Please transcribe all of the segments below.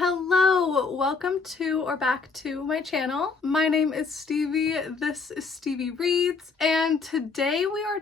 Hello, welcome to or back to my channel. My name is Stevie, this is Stevie Reads, and today we are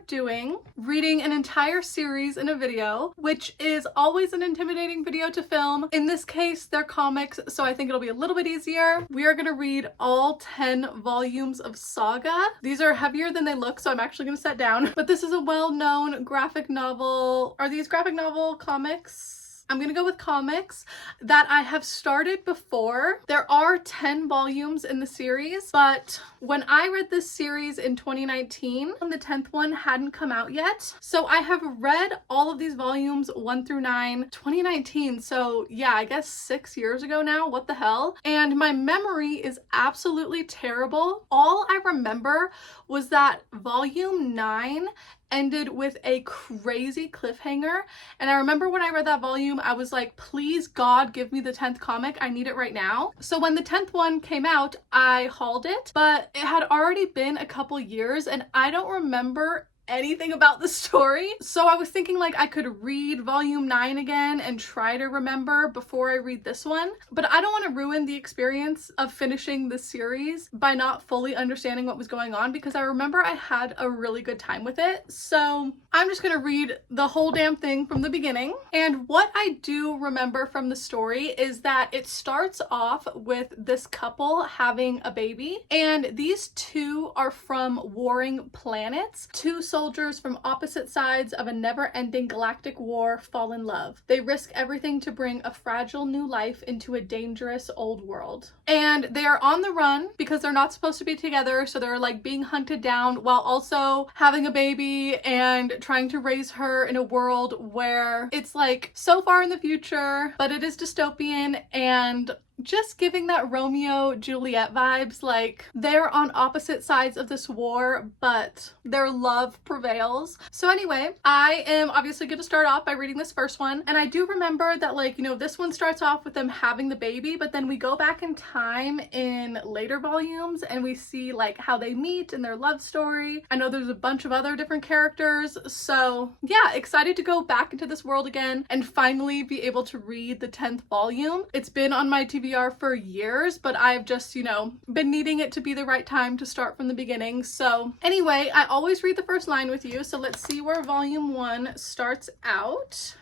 reading an entire series in a video, which is always an intimidating video to film. In this case, they're comics, so I think it'll be a little bit easier. We are gonna read all 10 volumes of Saga. These are heavier than they look, so I'm actually gonna sit down. But this is a well-known graphic novel. Are these graphic novel comics? I'm gonna go with comics that I have started before. There are 10 volumes in the series, but when I read this series in 2019, the 10th one hadn't come out yet. So I have read all of these volumes 1 through 9, 2019. So yeah, I guess 6 years ago now, what the hell? And my memory is absolutely terrible. All I remember was that volume 9 ended with a crazy cliffhanger, and I remember when I read that volume I was like, please God, give me the 10th comic, I need it right now. So when the 10th one came out, I hauled it, but it had already been a couple years and I don't remember anything about the story. So I was thinking like I could read volume 9 again and try to remember before I read this one, but I don't want to ruin the experience of finishing the series by not fully understanding what was going on, because I remember I had a really good time with it. So I'm just gonna read the whole damn thing from the beginning. And what I do remember from the story is that it starts off with this couple having a baby, and these two are from warring planets. Two soldiers from opposite sides of a never-ending galactic war fall in love. They risk everything to bring a fragile new life into a dangerous old world. And they are on the run because they're not supposed to be together, so they're like being hunted down while also having a baby and trying to raise her in a world where it's like so far in the future, but it is dystopian and just giving that Romeo Juliet vibes, like they're on opposite sides of this war, but their love prevails. So anyway, I am obviously going to start off by reading this first one, and I do remember that, like, you know, this one starts off with them having the baby, but then we go back in time in later volumes and we see like how they meet and their love story. I know there's a bunch of other different characters, so yeah, excited to go back into this world again and finally be able to read the 10th volume. It's been on my TBR for years, but I've just, you know, been needing it to be the right time to start from the beginning. So anyway, I always read the first line with you, so let's see where volume 1 starts out.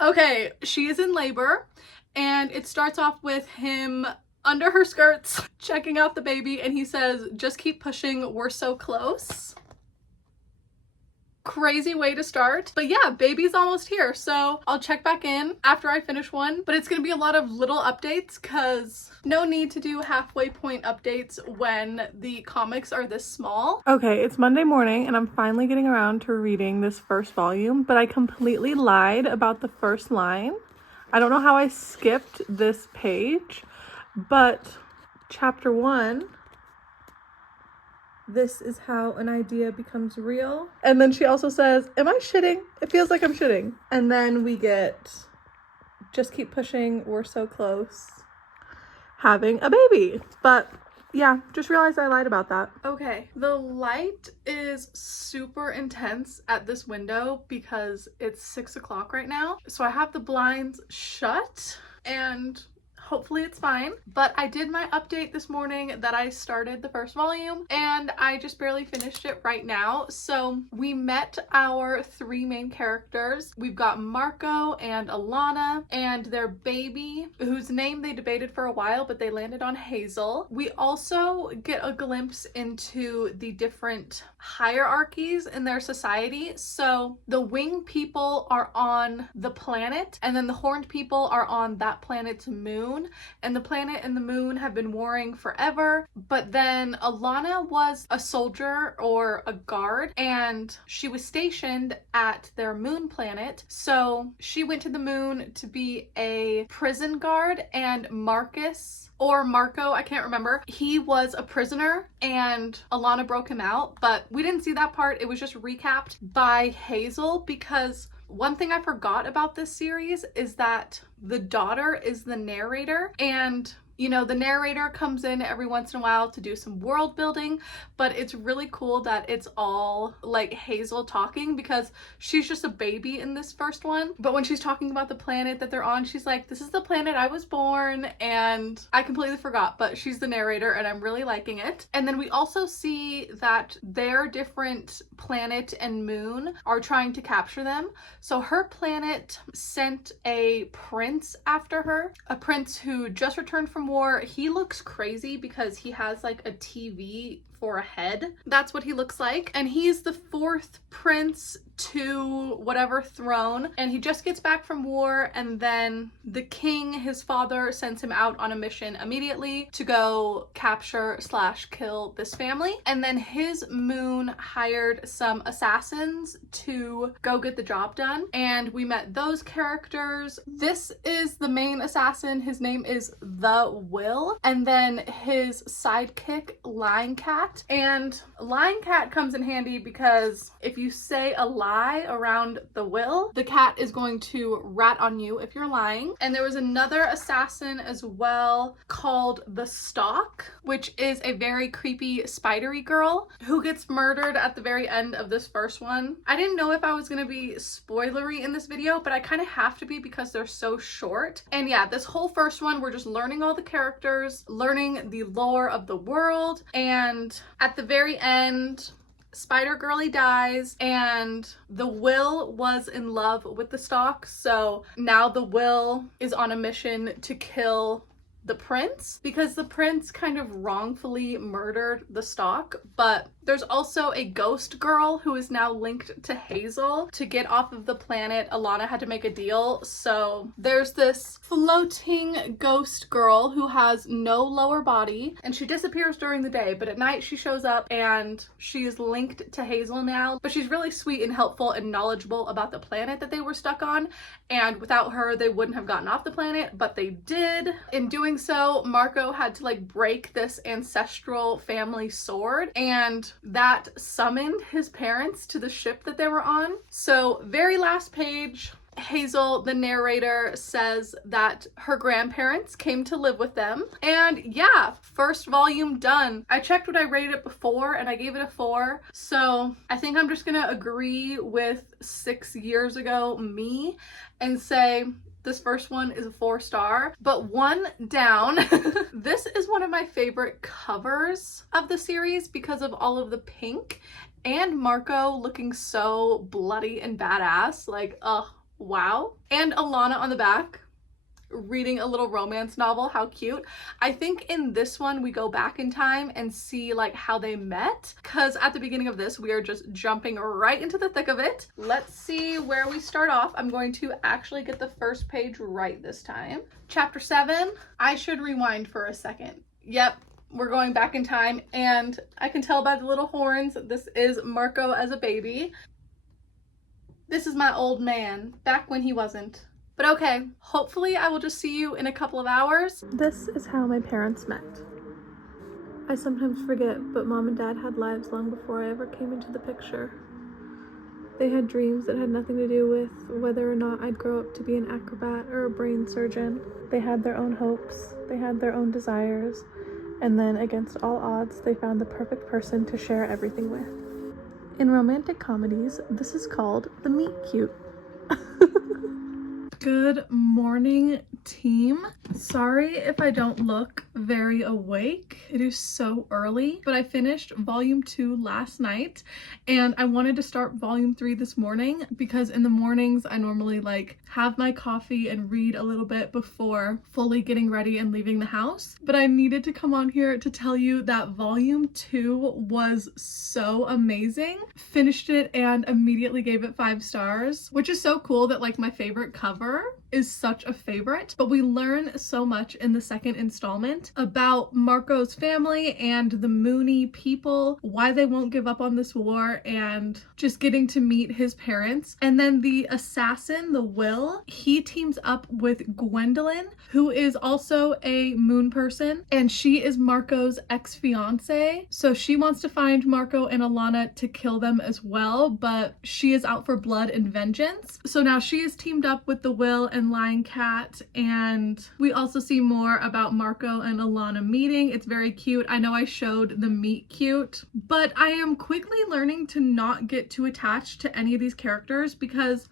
Okay, she is in labor, and it starts off with him under her skirts checking out the baby, and he says, "Just keep pushing, we're so close." Crazy way to start, but yeah, baby's almost here, so I'll check back in after I finish one. But it's gonna be a lot of little updates because no need to do halfway point updates when the comics are this small. Okay, it's Monday morning and I'm finally getting around to reading this first volume, but I completely lied about the first line. I don't know how I skipped this page, but chapter 1, "This is how an idea becomes real." And then she also says, "Am I shitting? It feels like I'm shitting." And then we get, "Just keep pushing, we're so close," having a baby. But yeah, just realized I lied about that. Okay, the light is super intense at this window because it's 6 o'clock right now. So I have the blinds shut and hopefully it's fine, but I did my update this morning that I started the first volume and I just barely finished it right now. So we met our 3 main characters. We've got Marco and Alana and their baby, whose name they debated for a while, but they landed on Hazel. We also get a glimpse into the different hierarchies in their society. So the wing people are on the planet, and then the horned people are on that planet's moon. And the planet and the moon have been warring forever, but then Alana was a soldier or a guard, and she was stationed at their moon planet, so she went to the moon to be a prison guard, and Marcus or Marco, I can't remember, he was a prisoner and Alana broke him out, but we didn't see that part. It was just recapped by Hazel, because one thing I forgot about this series is that the daughter is the narrator, and You know, the narrator comes in every once in a while to do some world building, but it's really cool that it's all like Hazel talking, because she's just a baby in this first one. But when she's talking about the planet that they're on, she's like, this is the planet I was born, and I completely forgot, but she's the narrator and I'm really liking it. And then we also see that their different planet and moon are trying to capture them. So her planet sent a prince after her, a prince who just returned from war. He looks crazy because he has like a TV for a head. That's what he looks like. And he's the fourth prince to whatever throne, and he just gets back from war, and then the king, his father, sends him out on a mission immediately to go capture / kill this family. And then his moon hired some assassins to go get the job done, and we met those characters. This is the main assassin. His name is The Will, and then his sidekick, Lying Cat. And Lying Cat comes in handy because if you say a lie around the Will, the cat is going to rat on you if you're lying. And there was another assassin as well called the Stalk, which is a very creepy spidery girl who gets murdered at the very end of this first one. I didn't know if I was gonna be spoilery in this video, but I kind of have to be because they're so short. And yeah, this whole first one, we're just learning all the characters, learning the lore of the world, and at the very end, Spider Girly dies, and the Will was in love with the Stalk, so now the Will is on a mission to kill the prince, because the prince kind of wrongfully murdered the Stalk. But there's also a ghost girl who is now linked to Hazel. To get off of the planet, Alana had to make a deal. So there's this floating ghost girl who has no lower body, and she disappears during the day, but at night she shows up and she is linked to Hazel now. But she's really sweet and helpful and knowledgeable about the planet that they were stuck on, and without her they wouldn't have gotten off the planet, but they did. In doing so, Marco had to like break this ancestral family sword, and that summoned his parents to the ship that they were on. So very last page, Hazel, the narrator, says that her grandparents came to live with them. And yeah, first volume done. I checked what I rated it before and I gave it a 4. So I think I'm just gonna agree with 6 years ago me and say this first one is a 4-star, but one down. This is one of my favorite covers of the series because of all of the pink and Marco looking so bloody and badass. Like, wow. And Alana on the back reading a little romance novel. How cute. I think in this one we go back in time and see like how they met, because at the beginning of this we are just jumping right into the thick of it. Let's see where we start off. I'm going to actually get the first page right this time. Chapter 7. I should rewind for a second. Yep, we're going back in time, and I can tell by the little horns this is Marco as a baby. This is my old man back when he wasn't. But okay, hopefully I will just see you in a couple of hours. This is how my parents met. I sometimes forget, but Mom and Dad had lives long before I ever came into the picture. They had dreams that had nothing to do with whether or not I'd grow up to be an acrobat or a brain surgeon. They had their own hopes, they had their own desires, and then against all odds, they found the perfect person to share everything with. In romantic comedies, this is called the meet cute. Good morning, team. Sorry if I don't look very awake. It is so early, but I finished volume 2 last night and I wanted to start volume 3 this morning because in the mornings I normally like have my coffee and read a little bit before fully getting ready and leaving the house. But I needed to come on here to tell you that volume 2 was so amazing. Finished it and immediately gave it 5 stars, which is so cool that like my favorite cover is such a favorite. But we learn so much in the second installment about Marco's family and the Mooney people, why they won't give up on this war, and just getting to meet his parents. And then the assassin, the Will, he teams up with Gwendolyn, who is also a moon person, and she is Marco's ex-fiance. So she wants to find Marco and Alana to kill them as well, but she is out for blood and vengeance. So now she is teamed up with the Will and and Lion Cat, and we also see more about Marco and Alana meeting. It's very cute. I know I showed the meet cute, but I am quickly learning to not get too attached to any of these characters because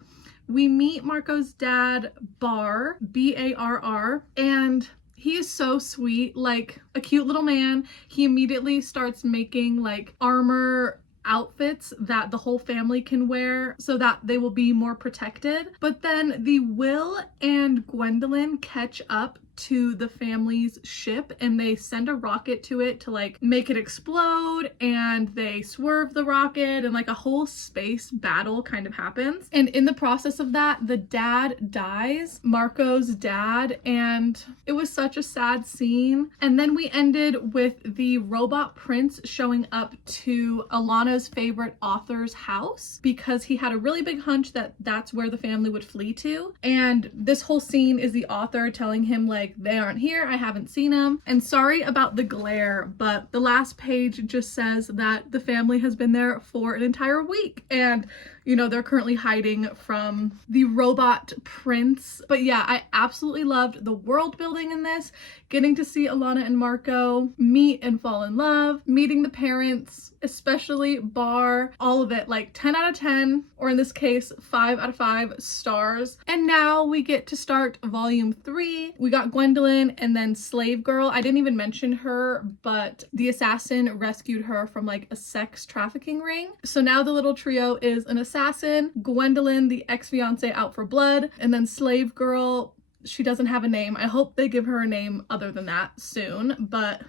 we meet Marco's dad, Barr, B-A-R-R, and he is so sweet, like a cute little man. He immediately starts making like armor outfits that the whole family can wear so that they will be more protected. But then the Will and Gwendolyn catch up to the family's ship and they send a rocket to it to like make it explode, and they swerve the rocket and like a whole space battle kind of happens. And in the process of that, the dad dies, Marco's dad, and it was such a sad scene. And then we ended with the robot prince showing up to Alana's favorite author's house because he had a really big hunch that that's where the family would flee to. And this whole scene is the author telling him like, they aren't here, I haven't seen them. And sorry about the glare, but the last page just says that the family has been there for an entire week, and you know, they're currently hiding from the robot prince. But yeah, I absolutely loved the world building in this, getting to see Alana and Marco meet and fall in love, meeting the parents, especially Barr, all of it, like 10 out of 10, or in this case, 5 out of 5 stars. And now we get to start volume 3. We got Gwendolyn and then Slave Girl. I didn't even mention her, but the assassin rescued her from like a sex trafficking ring. So now the little trio is an assassin, Gwendolyn, the ex-fiance out for blood, and then Slave Girl, she doesn't have a name. I hope they give her a name other than that soon, but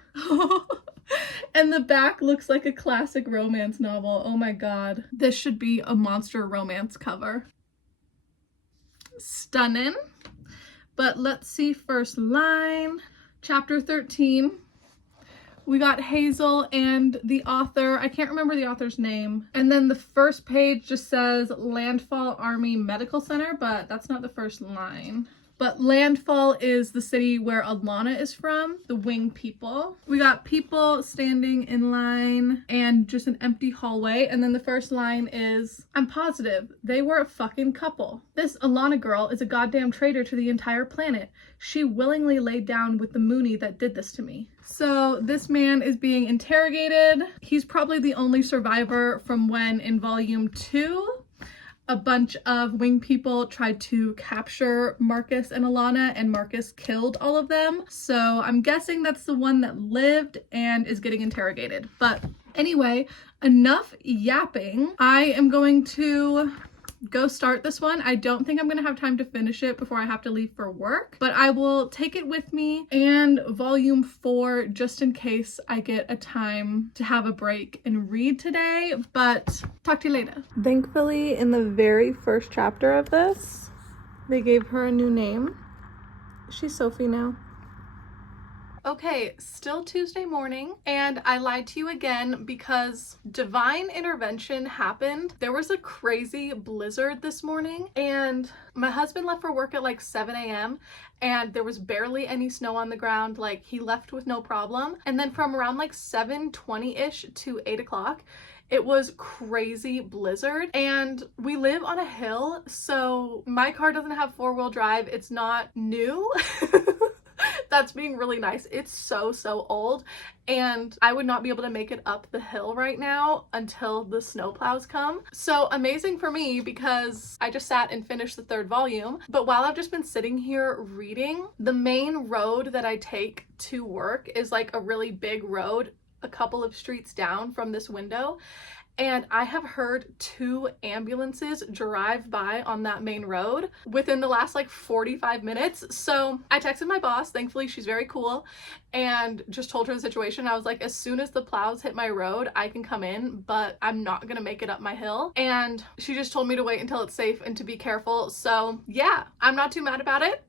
and the back looks like a classic romance novel. Oh my god. This should be a monster romance cover. Stunning. But let's see first line. Chapter 13. We got Hazel and the author. I can't remember the author's name. And then the first page just says Landfall Army Medical Center, but that's not the first line. But Landfall is the city where Alana is from, the wing people. We got people standing in line and just an empty hallway. And then the first line is, I'm positive they were a fucking couple. This Alana girl is a goddamn traitor to the entire planet. She willingly laid down with the Mooney that did this to me. So this man is being interrogated. He's probably the only survivor from when in volume 2, a bunch of wing people tried to capture Marcus and Alana, and Marcus killed all of them. So I'm guessing that's the one that lived and is getting interrogated. But anyway, enough yapping. I am going to go start this one. I don't think I'm gonna have time to finish it before I have to leave for work, but I will take it with me and volume 4 just in case I get a time to have a break and read today. But talk to you later. Thankfully, in the very first chapter of this, they gave her a new name. She's Sophie now. Okay, still Tuesday morning, and I lied to you again because divine intervention happened. There was a crazy blizzard this morning, and my husband left for work at like 7 a.m. and there was barely any snow on the ground. Like, he left with no problem. And then from around like 7:20-ish to 8 o'clock, it was crazy blizzard, and we live on a hill, so my car doesn't have 4-wheel drive. It's not new. That's being really nice. It's so old, and I would not be able to make it up the hill right now until the snowplows come. So amazing for me because I just sat and finished the 3rd volume. But while I've just been sitting here reading, the main road that I take to work is like a really big road a couple of streets down from this window. And I have heard 2 ambulances drive by on that main road within the last like 45 minutes. So I texted my boss, thankfully she's very cool, and just told her the situation. I was like, as soon as the plows hit my road, I can come in, but I'm not gonna make it up my hill. And she just told me to wait until it's safe and to be careful. So yeah, I'm not too mad about it.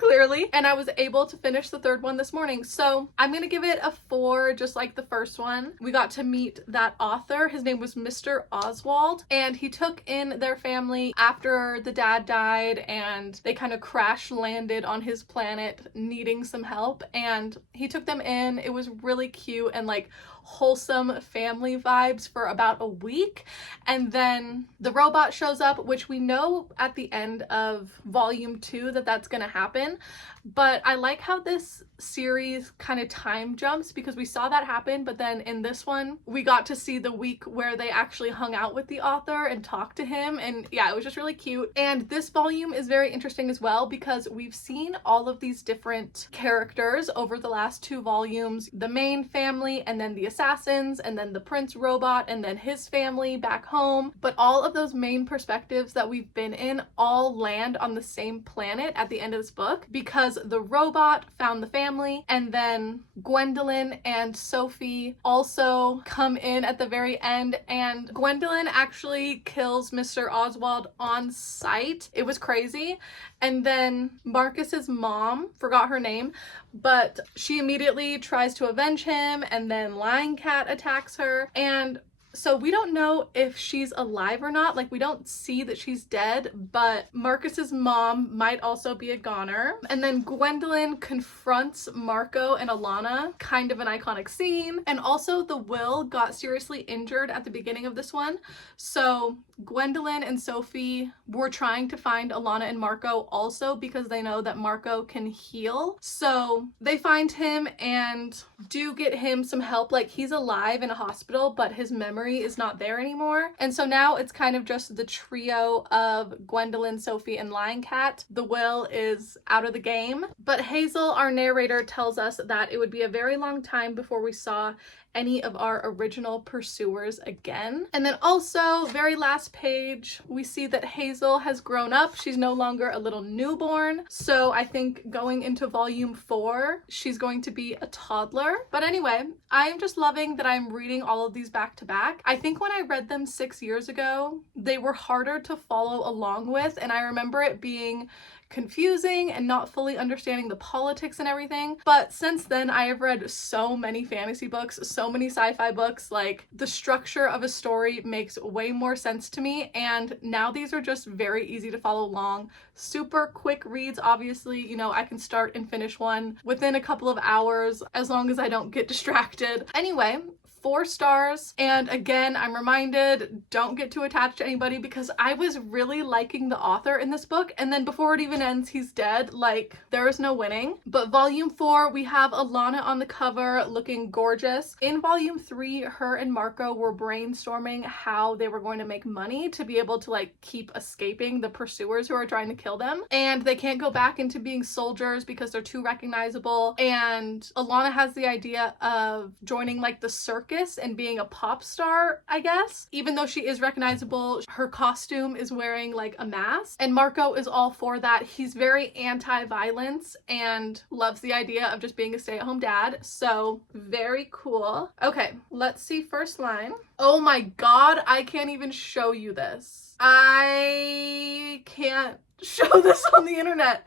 clearly, and I was able to finish the third one this morning. So I'm gonna give it a 4, just like the first one. We got to meet that author. His name was Mr. Oswald, and he took in their family after the dad died, and they kind of crash landed on his planet needing some help, and he took them in. It was really cute and like wholesome family vibes for about a week, and then the robot shows up, which we know at the end of volume 2 that that's gonna happen. But I like how this series kind of time jumps, because we saw that happen, but then in this one we got to see the week where they actually hung out with the author and talked to him, and yeah, it was just really cute. And this volume is very interesting as well, because we've seen all of these different characters over the last 2 volumes, the main family, and then the assassins, and then the prince robot, and then his family back home. But all of those main perspectives that we've been in all land on the same planet at the end of this book, because the robot found the family, and then Gwendolyn and Sophie also come in at the very end, and Gwendolyn actually kills Mr. Oswald on sight. It was crazy. And then Marcus's mom, forgot her name, but she immediately tries to avenge him, and then Lion Cat attacks her, and so we don't know if she's alive or not. Like, we don't see that she's dead, but Marcus's mom might also be a goner. And then Gwendolyn confronts Marco and Alana, kind of an iconic scene. And also the Will got seriously injured at the beginning of this one. So Gwendolyn and Sophie were trying to find Alana and Marco also, because they know that Marco can heal. So they find him and do get him some help. Like, he's alive in a hospital, but his memory is not there anymore. And so now it's kind of just the trio of Gwendolyn, Sophie, and Lion Cat. The Will is out of the game. But Hazel, our narrator, tells us that it would be a very long time before we saw any of our original pursuers again. And then also, very last page, we see that Hazel has grown up. She's no longer a little newborn. So I think going into volume 4, she's going to be a toddler. But anyway, I'm just loving that I'm reading all of these back to back. I think when I read them 6 years ago, they were harder to follow along with, and I remember it being confusing and not fully understanding the politics and everything. But since then, I have read so many fantasy books, so many sci-fi books. Like, the structure of a story makes way more sense to me, and now these are just very easy to follow along. Super quick reads, obviously. You know, I can start and finish one within a couple of hours as long as I don't get distracted. Anyway, 4 stars. And again, I'm reminded, don't get too attached to anybody, because I was really liking the author in this book, and then before it even ends, he's dead. Like, there is no winning. But volume 4, we have Alana on the cover looking gorgeous. In volume 3, her and Marco were brainstorming how they were going to make money to be able to like keep escaping the pursuers who are trying to kill them, and they can't go back into being soldiers because they're too recognizable. And Alana has the idea of joining like the circus and being a pop star, I guess. Even though she is recognizable, her costume is wearing like a mask, and Marco is all for that. He's very anti-violence and loves the idea of just being a stay-at-home dad, so very cool. Okay, let's see first line. Oh my god, I can't even show you this. I can't show this on the internet.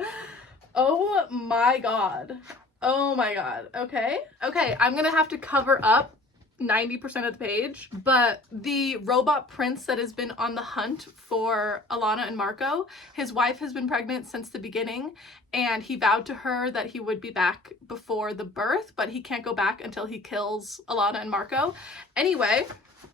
Oh my god. Oh my god. Okay, I'm gonna have to cover up 90% of the page, but the robot prince that has been on the hunt for Alana and Marco, his wife has been pregnant since the beginning, and he vowed to her that he would be back before the birth, but he can't go back until he kills Alana and Marco. Anyway,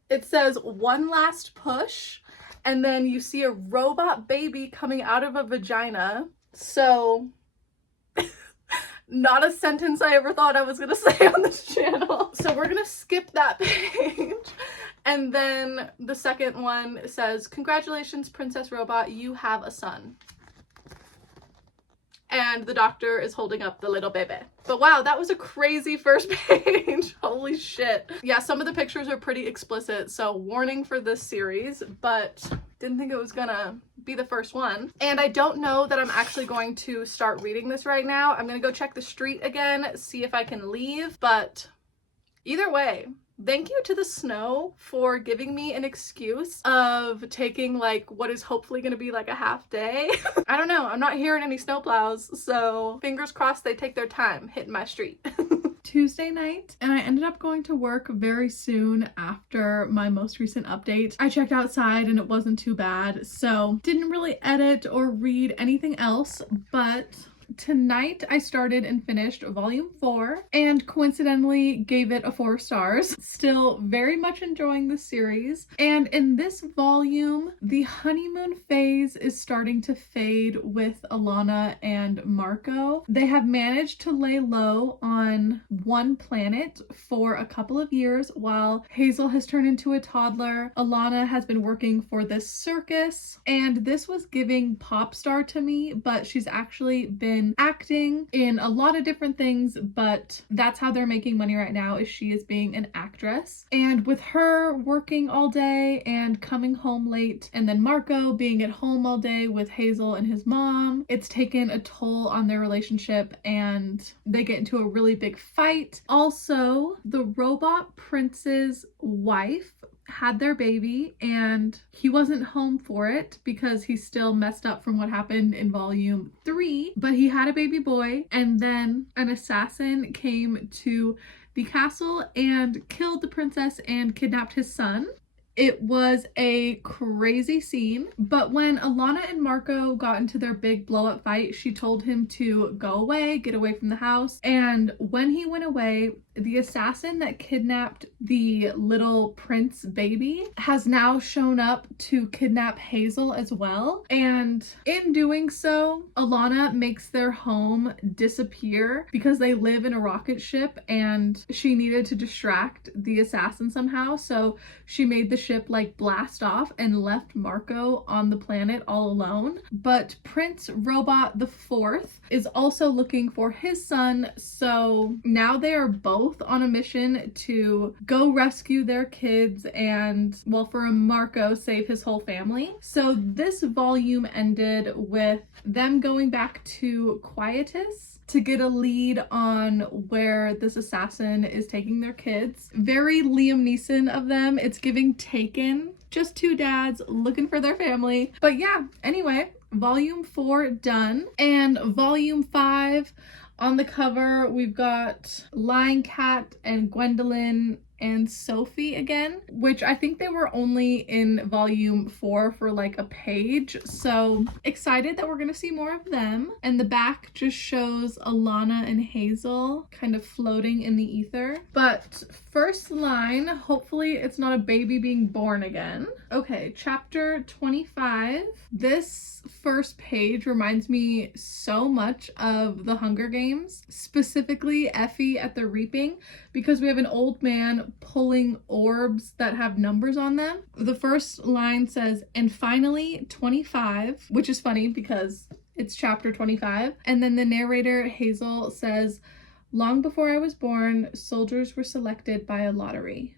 it says one last push, and then you see a robot baby coming out of a vagina. So not a sentence I ever thought I was gonna say on this channel. So we're gonna skip that page. And then the second one says, congratulations, Princess Robot, you have a son. And the doctor is holding up the little baby. But wow, that was a crazy first page. Holy shit. Yeah, some of the pictures are pretty explicit, so warning for this series, but didn't think it was gonna be the first one. And I don't know that I'm actually going to start reading this right now. I'm gonna go check the street again, see if I can leave, but either way, Thank you to the snow for giving me an excuse of taking like what is hopefully going to be like a half day. I don't know, I'm not hearing any snowplows, so fingers crossed they take their time hitting my street. Tuesday night, and I ended up going to work very soon after my most recent update. I checked outside and it wasn't too bad, so didn't really edit or read anything else, but tonight I started and finished volume 4 and coincidentally gave it a 4 stars. Still very much enjoying the series. And in this volume, the honeymoon phase is starting to fade with Alana and Marco. They have managed to lay low on one planet for a couple of years while Hazel has turned into a toddler. Alana has been working for this circus, and this was giving pop star to me, but she's actually been acting in a lot of different things, but that's how they're making money right now, is she is being an actress. And with her working all day and coming home late, and then Marco being at home all day with Hazel and his mom, it's taken a toll on their relationship and they get into a really big fight. Also, the robot prince's wife had their baby and he wasn't home for it because he's still messed up from what happened in volume 3, but he had a baby boy, and then an assassin came to the castle and killed the princess and kidnapped his son. It was a crazy scene, but when Alana and Marco got into their big blow-up fight, she told him to go away, get away from the house, and when he went away, the assassin that kidnapped the little prince baby has now shown up to kidnap Hazel as well, and in doing so, Alana makes their home disappear because they live in a rocket ship and she needed to distract the assassin somehow, so she made the ship like blast off and left Marco on the planet all alone. But Prince Robot the Fourth is also looking for his son, so now they are both on a mission to go rescue their kids and, well, for Marco, save his whole family. So this volume ended with them going back to Quietus to get a lead on where this assassin is taking their kids. Very Liam Neeson of them. It's giving Taken. Just two dads looking for their family. But yeah, anyway, volume 4 done. And volume 5, on the cover, we've got Lion Cat and Gwendolyn and Sophie again, which I think they were only in volume 4 for like a page. So excited that we're gonna see more of them. And the back just shows Alana and Hazel kind of floating in the ether. But first line, hopefully it's not a baby being born again. Okay, chapter 25. This first page reminds me so much of the Hunger Games, specifically Effie at the reaping, because we have an old man pulling orbs that have numbers on them. The first line says, "And finally 25," which is funny because it's chapter 25. And then the narrator, Hazel, says, "Long before I was born, soldiers were selected by a lottery."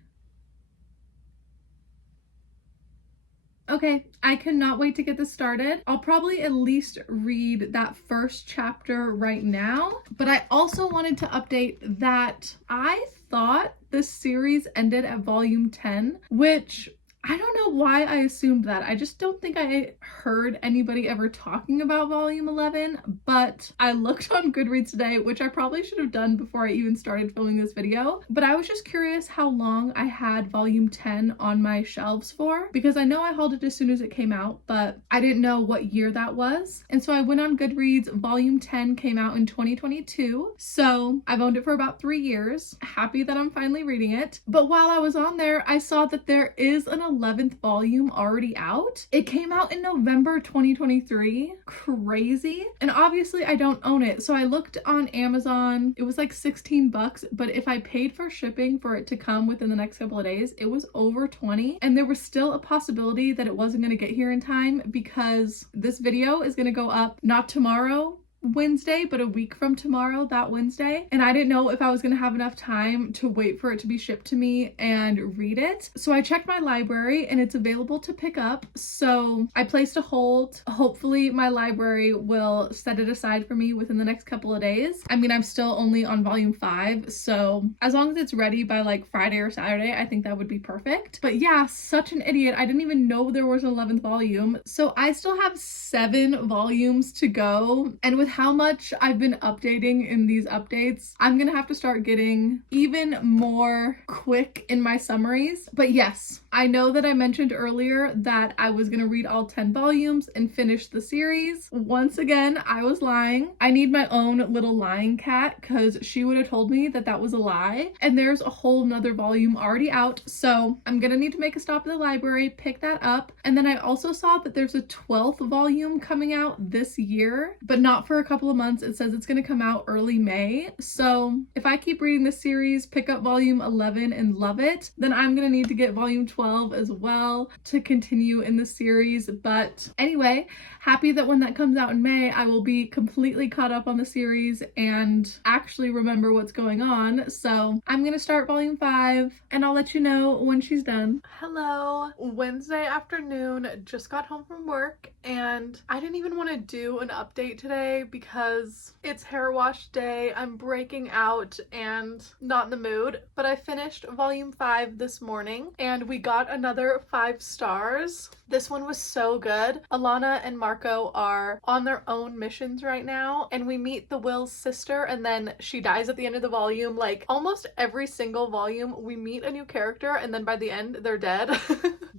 Okay, I cannot wait to get this started. I'll probably at least read that first chapter right now, but I also wanted to update that I thought this series ended at volume 10, which I don't know why I assumed that. I just don't think I heard anybody ever talking about volume 11, but I looked on Goodreads today, which I probably should have done before I even started filming this video, but I was just curious how long I had volume 10 on my shelves for, because I know I hauled it as soon as it came out, but I didn't know what year that was. And so I went on Goodreads. Volume 10 came out in 2022, so I've owned it for about 3 years. Happy that I'm finally reading it. But while I was on there, I saw that there is an 11th volume already out. It came out in November 2023. Crazy. And obviously I don't own it, so I looked on Amazon. It was like 16 bucks, but if I paid for shipping for it to come within the next couple of days, it was over 20. And there was still a possibility that it wasn't going to get here in time, because this video is going to go up not tomorrow, Wednesday, but a week from tomorrow, that Wednesday. And I didn't know if I was gonna have enough time to wait for it to be shipped to me and read it. So I checked my library and it's available to pick up. So I placed a hold. Hopefully my library will set it aside for me within the next couple of days. I mean, I'm still only on volume 5, so as long as it's ready by like Friday or Saturday, I think that would be perfect. But yeah, such an idiot. I didn't even know there was an 11th volume. So I still have 7 volumes to go. And with how much I've been updating in these updates, I'm gonna have to start getting even more quick in my summaries. But yes, I know that I mentioned earlier that I was gonna read all 10 volumes and finish the series. Once again, I was lying. I need my own little lying cat because she would have told me that that was a lie. And there's a whole nother volume already out. So I'm gonna need to make a stop at the library, pick that up. And then I also saw that there's a 12th volume coming out this year, but not for a couple of months. It says it's gonna come out early May. So if I keep reading this series, pick up volume 11 and love it, then I'm gonna need to get volume 12 as well to continue in the series. But anyway, happy that when that comes out in May, I will be completely caught up on the series and actually remember what's going on. So I'm gonna start volume 5 and I'll let you know when she's done. Hello, Wednesday afternoon, just got home from work and I didn't even want to do an update today because it's hair wash day. I'm breaking out and not in the mood, but I finished volume 5 this morning and we got another 5 stars. This one was so good. Alana and Marco are on their own missions right now and we meet the Will's sister and then she dies at the end of the volume. Like almost every single volume we meet a new character and then by the end they're dead.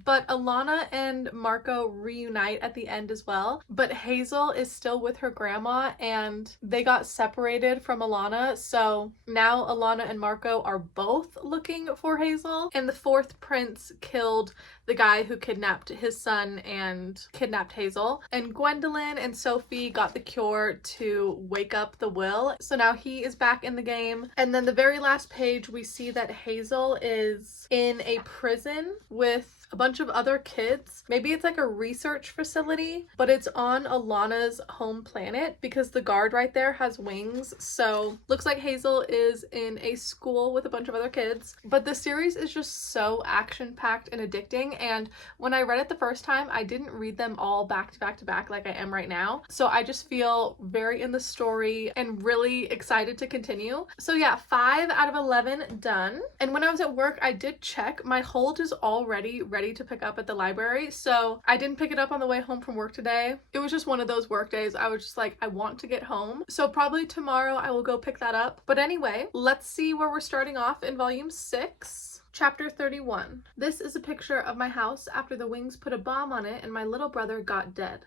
But Alana and Marco reunite at the end as well. But Hazel is still with her grandma and they got separated from Alana. So now Alana and Marco are both looking for Hazel. And the 4th prince killed the guy who kidnapped his son and kidnapped Hazel. And Gwendolyn and Sophie got the cure to wake up the Will. So now he is back in the game. And then the very last page, we see that Hazel is in a prison with a bunch of other kids. Maybe it's like a research facility, but it's on Alana's home planet because the guard right there has wings. So looks like Hazel is in a school with a bunch of other kids. But the series is just so action-packed and addicting. And when I read it the first time, I didn't read them all back to back to back like I am right now. So I just feel very in the story and really excited to continue. So yeah, 5 out of 11 done. And when I was at work, I did check. My hold is already ready to pick up at the library, so I didn't pick it up on the way home from work today. It was just one of those work days. I was just like, I want to get home, so probably tomorrow I will go pick that up. But anyway, let's see where we're starting off in volume 6. Chapter 31. This is a picture of my house after the wings put a bomb on it and my little brother got dead.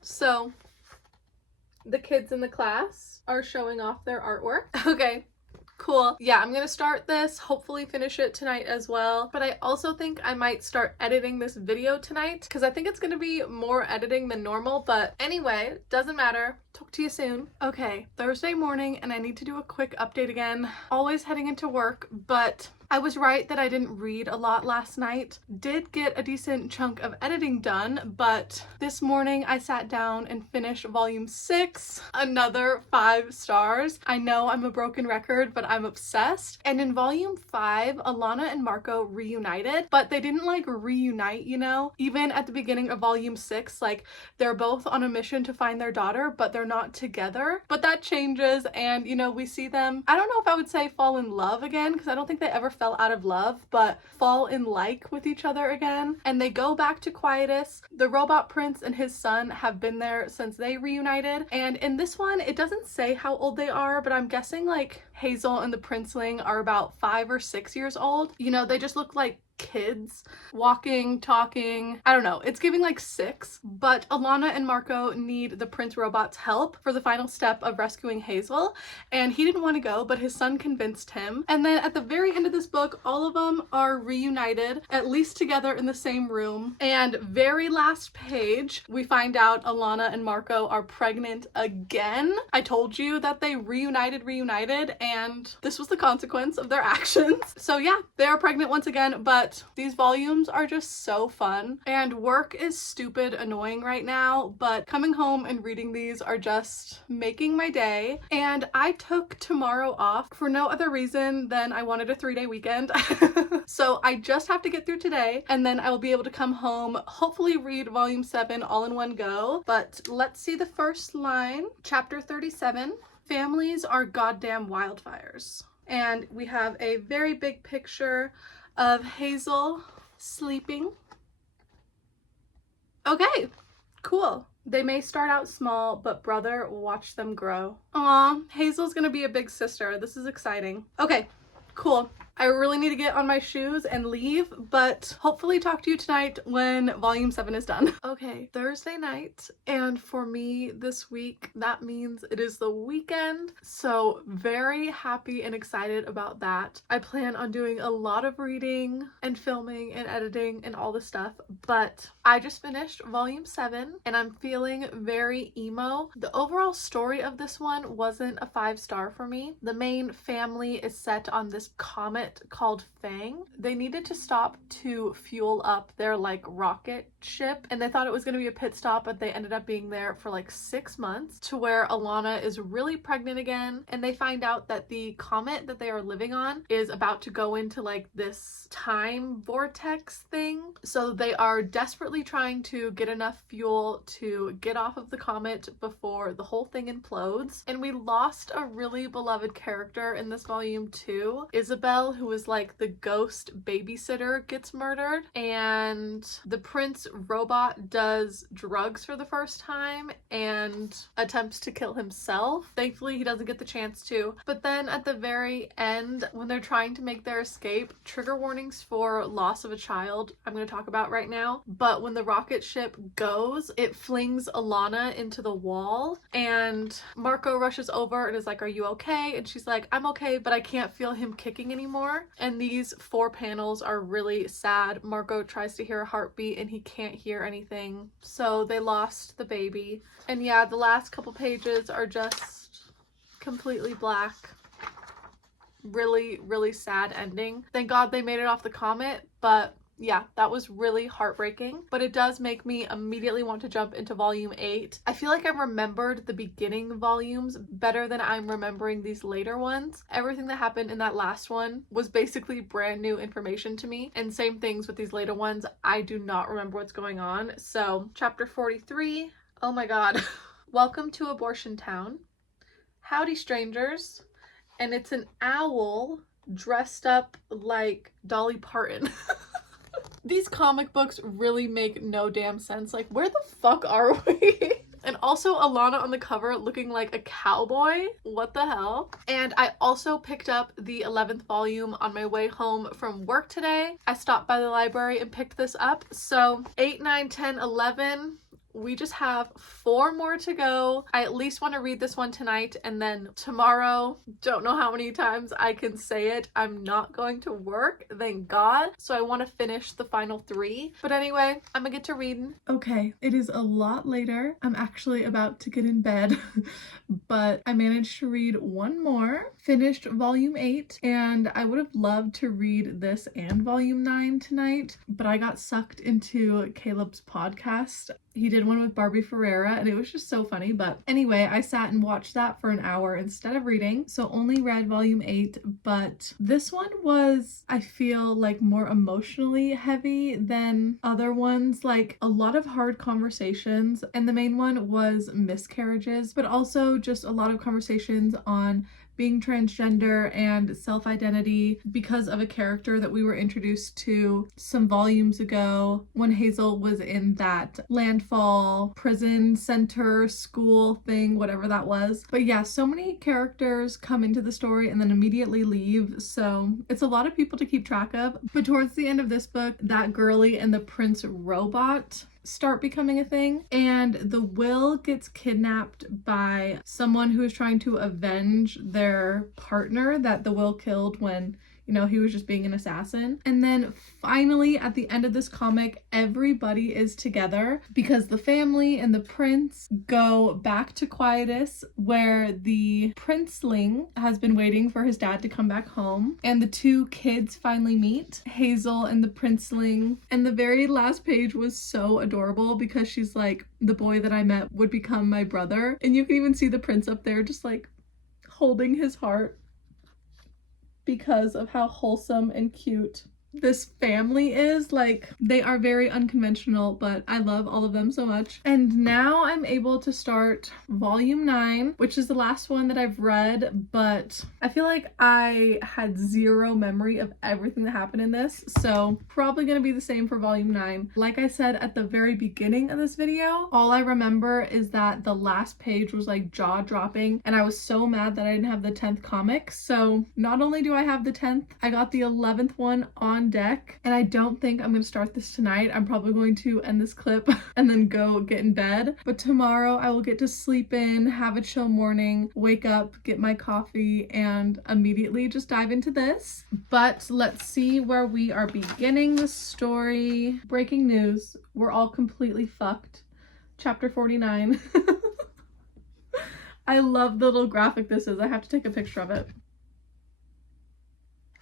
So the kids in the class are showing off their artwork. Okay, cool. Yeah, I'm gonna start this, hopefully finish it tonight as well. But I also think I might start editing this video tonight because I think it's gonna be more editing than normal. But anyway, doesn't matter. Talk to you soon. Okay, Thursday morning and I need to do a quick update again. Always heading into work, but I was right that I didn't read a lot last night. Did get a decent chunk of editing done, but this morning I sat down and finished volume 6, another 5 stars. I know I'm a broken record, but I'm obsessed. And in volume 5, Alana and Marco reunited, but they didn't like reunite, you know? Even at the beginning of volume 6, like they're both on a mission to find their daughter, but they're not together. But that changes and, you know, we see them, I don't know if I would say fall in love again, because I don't think they ever fell out of love, but fall in like with each other again. And they go back to Quietus. The robot prince and his son have been there since they reunited. And in this one, it doesn't say how old they are, but I'm guessing like Hazel and the princeling are about 5 or 6 years old. You know, they just look like kids walking, talking. I don't know, it's giving like 6. But Alana and Marco need the prince robot's help for the final step of rescuing Hazel, and he didn't want to go, but his son convinced him. And then at the very end of this book, all of them are reunited, at least together in the same room. And very last page, we find out Alana and Marco are pregnant again. I told you that they reunited, and this was the consequence of their actions. So yeah, they are pregnant once again, but these volumes are just so fun. And work is stupid annoying right now, but coming home and reading these are just making my day. And I took tomorrow off for no other reason than I wanted a 3-day weekend. So I just have to get through today, and then I will be able to come home, hopefully read volume 7 all in one go. But let's see the first line. Chapter 37, Families Are Goddamn Wildfires. And we have a very big picture of Hazel sleeping. Okay, cool. They may start out small, but brother, watch them grow. Aw, Hazel's gonna be a big sister. This is exciting. Okay, cool. I really need to get on my shoes and leave, but hopefully talk to you tonight when volume 7 is done. Okay, Thursday night, and for me this week, that means it is the weekend, so very happy and excited about that. I plan on doing a lot of reading and filming and editing and all the stuff, but I just finished volume 7 and I'm feeling very emo. The overall story of this one wasn't a 5-star for me. The main family is set on this comet called Fang. They needed to stop to fuel up their like rocket ship, and they thought it was going to be a pit stop, but they ended up being there for like 6 months, to where Alana is really pregnant again, and they find out that the comet that they are living on is about to go into like this time vortex thing. So they are desperately trying to get enough fuel to get off of the comet before the whole thing implodes. And we lost a really beloved character in this volume too. Isabel, who was like the ghost babysitter, gets murdered, and the prince robot does drugs for the first time and attempts to kill himself. Thankfully he doesn't get the chance to, but then at the very end, when they're trying to make their escape, trigger warnings for loss of a child I'm going to talk about right now, but when the rocket ship goes, it flings Alana into the wall, and Marco rushes over and is like, "Are you okay?" And she's like, "I'm okay, but I can't feel him kicking anymore." And these 4 panels are really sad. Marco tries to hear a heartbeat and he can't hear anything, so they lost the baby. And yeah, the last couple pages are just completely black. Really sad ending. Thank God they made it off the comet, but yeah, that was really heartbreaking, but it does make me immediately want to jump into volume 8. I feel like I remembered the beginning volumes better than I'm remembering these later ones. Everything that happened in that last one was basically brand new information to me, and same things with these later ones. I do not remember what's going on. So chapter 43, oh my god. Welcome to Abortion Town. Howdy strangers. And it's an owl dressed up like Dolly Parton. These comic books really make no damn sense. Like, where the fuck are we? And also Alana on the cover looking like a cowboy. What the hell? And I also picked up the 11th volume on my way home from work today. I stopped by the library and picked this up. So 8, 9, 10, 11. We just have 4 more to go. I at least want to read this one tonight, and then tomorrow, don't know how many times I can say it, I'm not going to work, thank God. So I want to finish the final 3. But anyway, I'm gonna get to reading. Okay, it is a lot later. I'm actually about to get in bed, but I managed to read 1 more, finished volume 8, and I would have loved to read this and volume 9 tonight, but I got sucked into Caleb's podcast. He did one with Barbie Ferreira and it was just so funny. But anyway, I sat and watched that for an hour instead of reading, so only read volume 8. But this one was, I feel like, more emotionally heavy than other ones. Like, a lot of hard conversations, and the main one was miscarriages, but also just a lot of conversations on being transgender and self-identity because of a character that we were introduced to some volumes ago when Hazel was in that landfall prison center school thing, whatever that was. But yeah, so many characters come into the story and then immediately leave, so it's a lot of people to keep track of. But towards the end of this book, that girly and the prince robot start becoming a thing, and the Will gets kidnapped by someone who is trying to avenge their partner that the Will killed when you know, he was just being an assassin. And then finally at the end of this comic, everybody is together because the family and the prince go back to Quietus, where the princeling has been waiting for his dad to come back home, and the two kids finally meet, Hazel and the princeling. And the very last page was so adorable because she's like, the boy that I met would become my brother, and you can even see the prince up there just like holding his heart because of how wholesome and cute this family is. Like, they are very unconventional, but I love all of them so much. And now I'm able to start volume 9, which is the last one that I've read, but I feel like I had zero memory of everything that happened in this, so probably gonna be the same for volume 9. Like I said at the very beginning of this video, all I remember is that the last page was like jaw-dropping, and I was so mad that I didn't have the 10th comic. So not only do I have the 10th, I got the 11th one on deck, and I don't think I'm gonna start this tonight. I'm probably going to end this clip and then go get in bed, but tomorrow I will get to sleep in, have a chill morning, wake up, get my coffee, and immediately just dive into this. But let's see where we are beginning the story. Breaking news, we're all completely fucked. Chapter 49. I love the little graphic this is. I have to take a picture of it.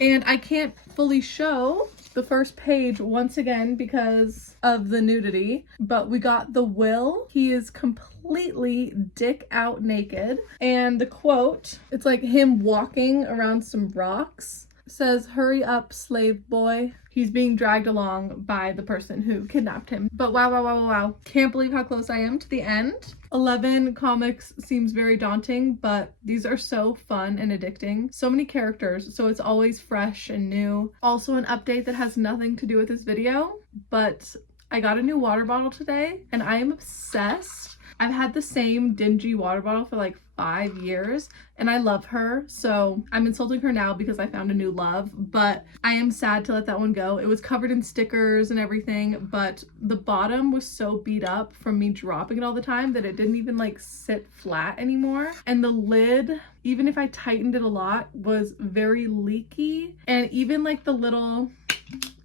And I can't fully show the first page once again because of the nudity, but we got the Will. He is completely dick out naked. And the quote, it's like him walking around some rocks, says, "Hurry up, slave boy." He's being dragged along by the person who kidnapped him. But wow. Can't believe how close I am to the end. 11 comics seems very daunting, but these are so fun and addicting. So many characters, so it's always fresh and new. Also an update that has nothing to do with this video, but I got a new water bottle today and I am obsessed. I've had the same dingy water bottle for like 5 years and I love her, so I'm insulting her now because I found a new love, but I am sad to let that one go. It was covered in stickers and everything, but the bottom was so beat up from me dropping it all the time that it didn't even like sit flat anymore. And the lid, even if I tightened it a lot, was very leaky, and even like the little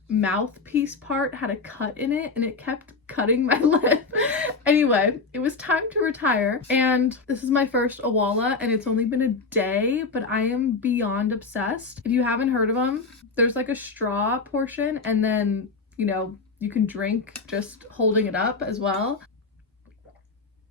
mouthpiece part had a cut in it and it kept cutting my lip. Anyway, it was time to retire, and this is my first Awala and it's only been a day, but I am beyond obsessed. If you haven't heard of them, there's like a straw portion and then, you know, you can drink just holding it up as well.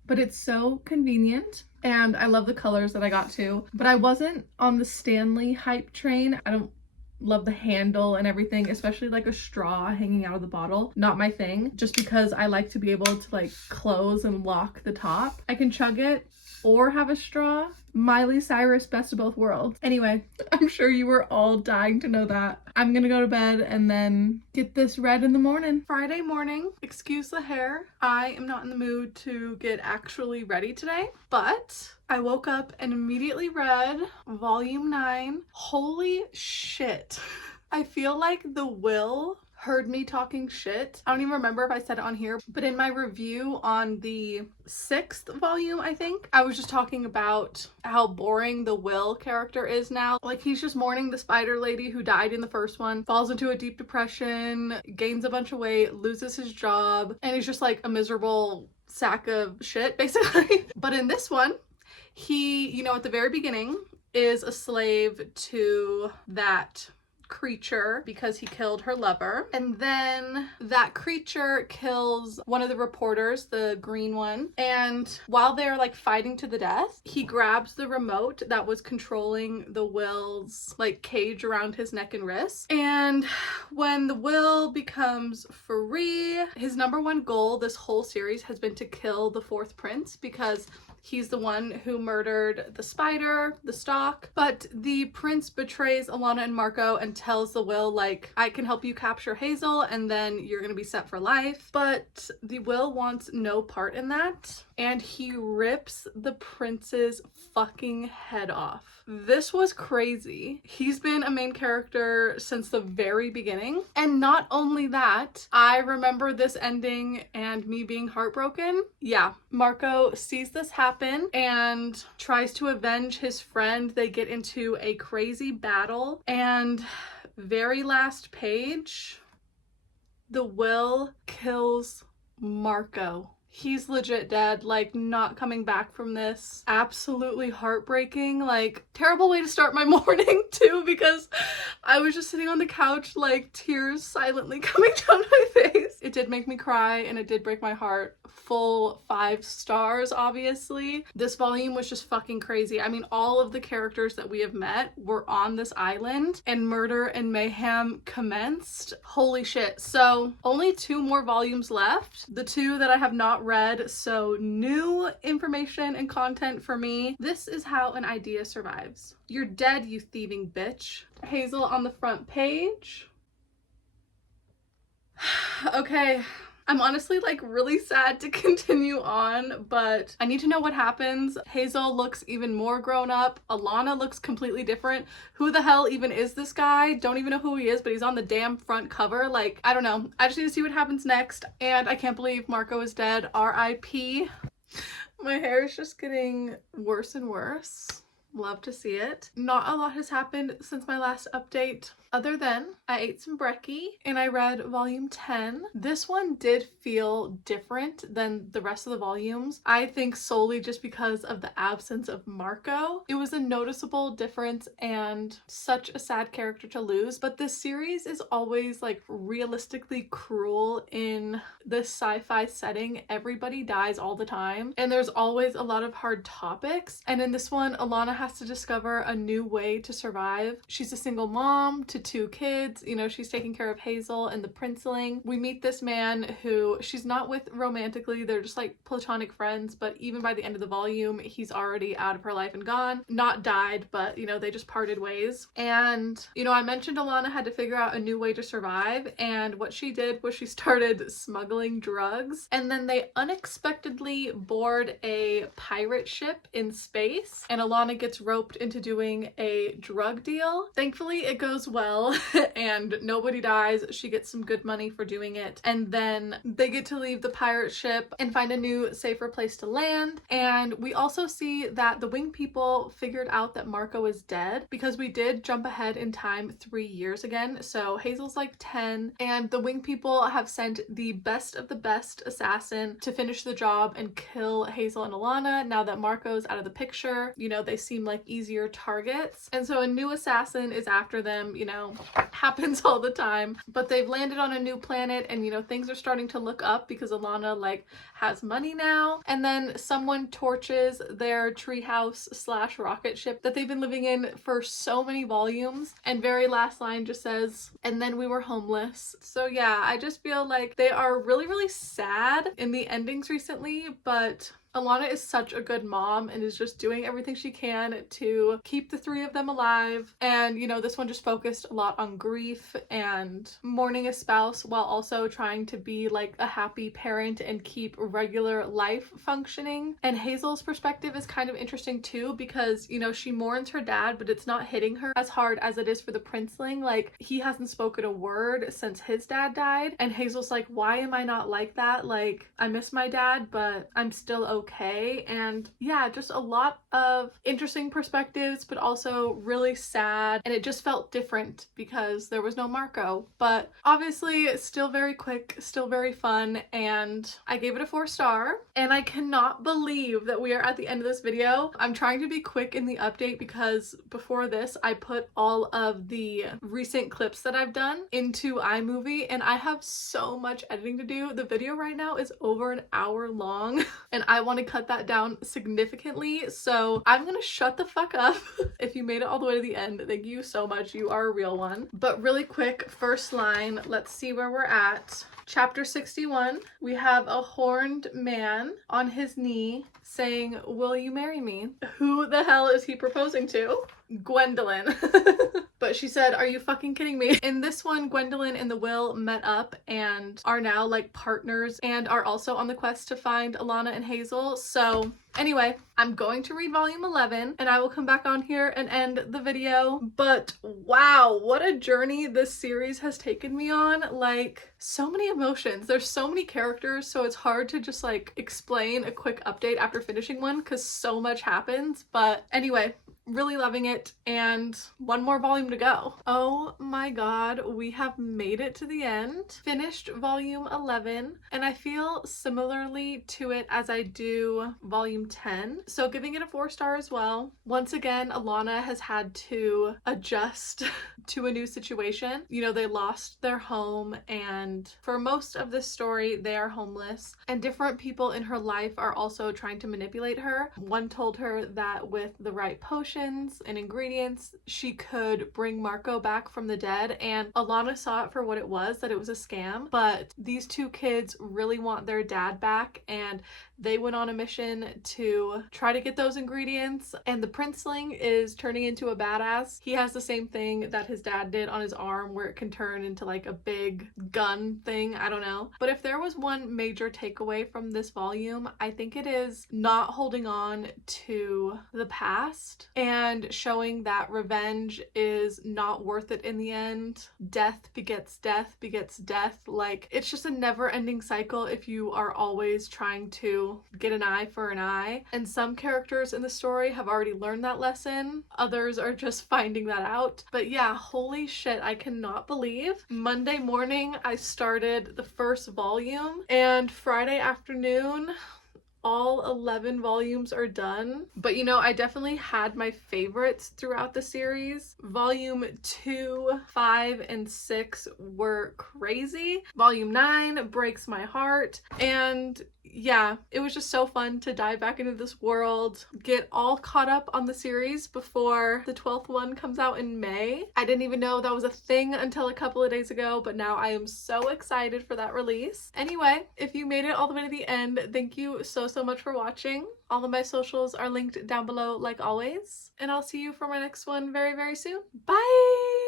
But it's so convenient and I love the colors that I got too. But I wasn't on the Stanley hype train. I don't love the handle and everything, especially like a straw hanging out of the bottle. Not my thing, just because I like to be able to like close and lock the top. I can chug it or have a straw. Miley Cyrus, best of both worlds. Anyway, I'm sure you were all dying to know that. I'm gonna go to bed and then get this read in the morning. Friday morning, excuse the hair. I am not in the mood to get actually ready today, but I woke up and immediately read volume 9. Holy shit. I feel like the Will heard me talking shit. I don't even remember if I said it on here, but in my review on the 6th volume, I think, I was just talking about how boring the Will character is now. Like, he's just mourning the spider lady who died in the first one, falls into a deep depression, gains a bunch of weight, loses his job, and he's just like a miserable sack of shit, basically. But in this one, he, you know, at the very beginning is a slave to that creature because he killed her lover, and then that creature kills one of the reporters, the green one, and while they're like fighting to the death, he grabs the remote that was controlling the Will's like cage around his neck and wrist. And when the Will becomes free, his #1 goal this whole series has been to kill the 4th prince, because he's the one who murdered the spider, the stalk. But the prince betrays Alana and Marco and tells the Will, like, I can help you capture Hazel and then you're gonna be set for life. But the Will wants no part in that, and he rips the prince's fucking head off. This was crazy. He's been a main character since the very beginning. And not only that, I remember this ending and me being heartbroken. Yeah, Marco sees this happen and tries to avenge his friend. They get into a crazy battle, and very last page, the will kills Marco. He's legit dead, like not coming back from this. Absolutely heartbreaking, like terrible way to start my morning too, because I was just sitting on the couch, like tears silently coming down my face. It did make me cry and it did break my heart. Full 5 stars, obviously. This volume was just fucking crazy. I mean, all of the characters that we have met were on this island and murder and mayhem commenced. Holy shit. So only 2 more volumes left. The 2 that I have not read, so new information and content for me. This is how an idea survives. You're dead, you thieving bitch. Hazel on the front page. Okay. I'm honestly like really sad to continue on, but I need to know what happens. Hazel looks even more grown up. Alana looks completely different. Who the hell even is this guy? Don't even know who he is, but he's on the damn front cover. Like, I don't know. I just need to see what happens next. And I can't believe Marco is dead. R.I.P. My hair is just getting worse and worse. Love to see it. Not a lot has happened since my last update, other than I ate some brekkie and I read volume 10. This one did feel different than the rest of the volumes. I think solely just because of the absence of Marco. It was a noticeable difference and such a sad character to lose, but this series is always like realistically cruel in this sci-fi setting. Everybody dies all the time and there's always a lot of hard topics, and in this one Alana has to discover a new way to survive. She's a single mom to 2 kids, you know, she's taking care of Hazel and the princeling. We meet this man who she's not with romantically, they're just like platonic friends, but even by the end of the volume he's already out of her life and gone. Not died, but you know, they just parted ways. And you know, I mentioned Alana had to figure out a new way to survive, and what she did was she started smuggling drugs, and then they unexpectedly board a pirate ship in space and Alana gets roped into doing a drug deal. Thankfully it goes well and nobody dies. She gets some good money for doing it, and then they get to leave the pirate ship and find a new safer place to land. And we also see that the wing people figured out that Marco is dead, because we did jump ahead in time 3 years again. So Hazel's like 10 and the wing people have sent the best of the best assassin to finish the job and kill Hazel and Alana. Now that Marco's out of the picture, you know, they seem like easier targets, and so a new assassin is after them. You know, happens all the time, but they've landed on a new planet and you know, things are starting to look up because Alana like has money now. And then someone torches their treehouse slash rocket ship that they've been living in for so many volumes, and very last line just says, and then we were homeless. So yeah, I just feel like they are really sad in the endings recently, but Alana is such a good mom and is just doing everything she can to keep the 3 of them alive. And you know, this one just focused a lot on grief and mourning a spouse while also trying to be like a happy parent and keep regular life functioning. And Hazel's perspective is kind of interesting too, because you know, she mourns her dad, but it's not hitting her as hard as it is for the princeling. Like, he hasn't spoken a word since his dad died, and Hazel's like, why am I not like that? Like, I miss my dad, but I'm still okay. And yeah, just a lot of interesting perspectives, but also really sad, and it just felt different because there was no Marco. But obviously still very quick, still very fun, and I gave it a 4-star. And I cannot believe that we are at the end of this video. I'm trying to be quick in the update because before this I put all of the recent clips that I've done into iMovie, and I have so much editing to do. The video right now is over an hour long and I want to cut that down significantly, so I'm gonna shut the fuck up. If you made it all the way to the end, thank you so much, you are a real one. But really quick, first line, let's see where we're at. Chapter 61, we have a horned man on his knee saying, will you marry me? Who the hell is he proposing to? Gwendolyn. But she said, are you fucking kidding me? In this one, Gwendolyn and the Will met up and are now like partners and are also on the quest to find Alana and Hazel. So anyway, I'm going to read volume 11 and I will come back on here and end the video. But wow, what a journey this series has taken me on. Like, so many emotions. There's so many characters, so it's hard to just like explain a quick update after finishing one because so much happens. But anyway, Really loving it, and one more volume to go. Oh my god, we have made it to the end. Finished volume 11, and I feel similarly to it as I do volume 10. So giving it a 4-star as well. Once again, Alana has had to adjust to a new situation. You know, they lost their home, and for most of this story, they are homeless, and different people in her life are also trying to manipulate her. One told her that with the right potions and ingredients, she could bring Marco back from the dead, and Alana saw it for what it was, that it was a scam. But these two kids really want their dad back, and they went on a mission to try to get those ingredients, and the princeling is turning into a badass. He has the same thing that his dad did on his arm, where it can turn into like a big gun thing. I don't know. But if there was one major takeaway from this volume, I think it is not holding on to the past and showing that revenge is not worth it in the end. Death begets death begets death. Like, it's just a never-ending cycle if you are always trying to get an eye for an eye. And some characters in the story have already learned that lesson. Others are just finding that out. But yeah, holy shit, I cannot believe Monday morning I started the first volume, and Friday afternoon all 11 volumes are done. But you know, I definitely had my favorites throughout the series. Volume 2, 5, and 6 were crazy. Volume 9 breaks my heart. And yeah, it was just so fun to dive back into this world, get all caught up on the series before the 12th one comes out in May. I didn't even know that was a thing until a couple of days ago, but now I am so excited for that release. Anyway, if you made it all the way to the end, thank you so much for watching. All of my socials are linked down below like always, and I'll see you for my next one very soon. Bye!